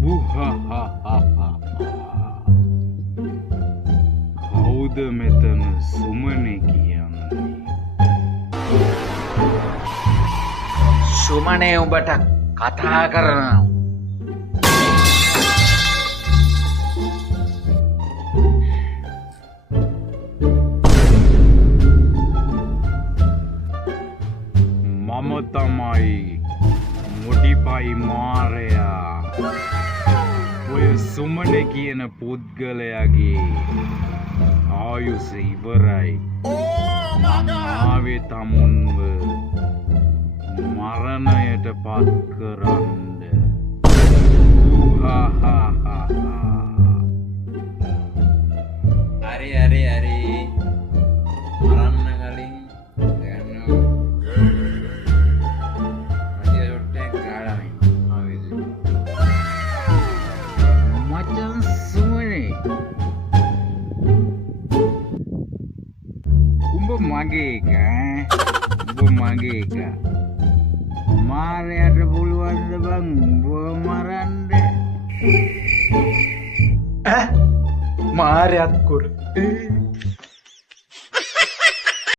Buhahaha. කවුද මෙතන සුමනේ කියන්නේ? සුමනේ උඹට කතා කරනවා. මම තමයි මොටිපයි මාරයා. ඔය සුමනේ කියන පුද්ගලයාගේ ආයුෂ ඉවරයි. ආවේ තමුන්ව මරණයට පත් කරන්න. හරි මරන්න කලින් මචං සුමනේ උඹ මගේ එක උඹ මගේ එක මාරයට පුළුවන්ද බං උඹ මරන්න? මාරයත් කුර